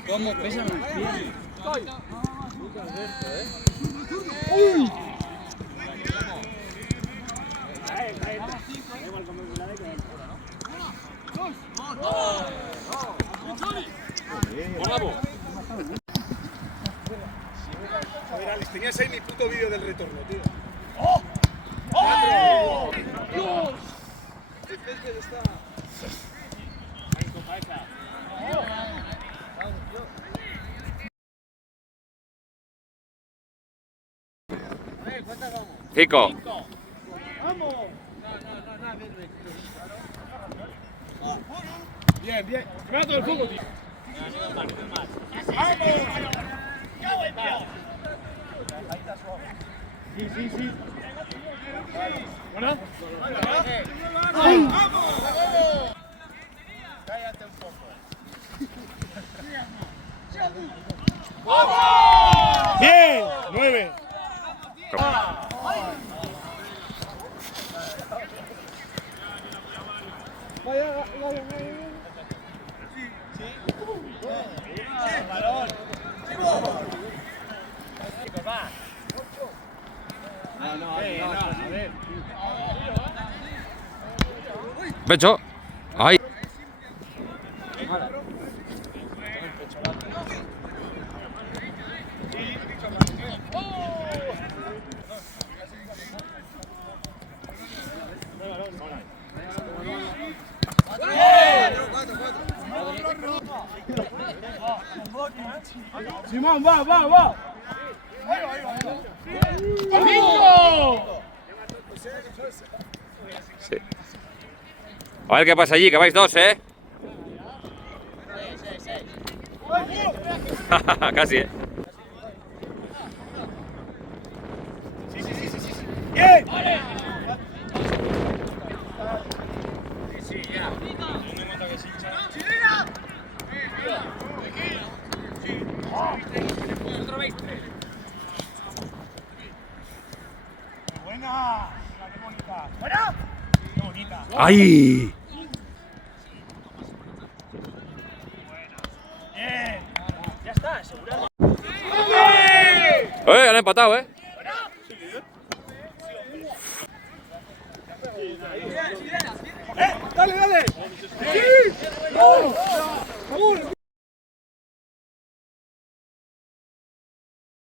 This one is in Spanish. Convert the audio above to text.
¿Cómo pesan los pies? ¡Uy! ¡Bravo! Les tenías ahí mi puto vídeo del retorno, tío. ¡Oh! ¡Oh! ¡Dios! Cinco. ¡Vamos! Bien, bien. Se va todo el fútbol, tío. ¡Vamos! Sí, sí, sí. ¿Bueno? ¡Vamos! Cállate un poco. ¡Bien! 9. Balón. No, a ver. Pecho. Ay. Simón, va. ¡Cinco! Sí. A ver qué pasa allí, que vais dos, ¿eh? Casi, ¿eh? Sí. ¡Bien! Sí, ya. Otro 20. Buena. Qué bonita. ¿Buena? Qué bonita. ¡Ay! Bien. Ya está, asegurado. Han empatado, ¿eh? ¡Dale! ¡Sí! ¡Vamos!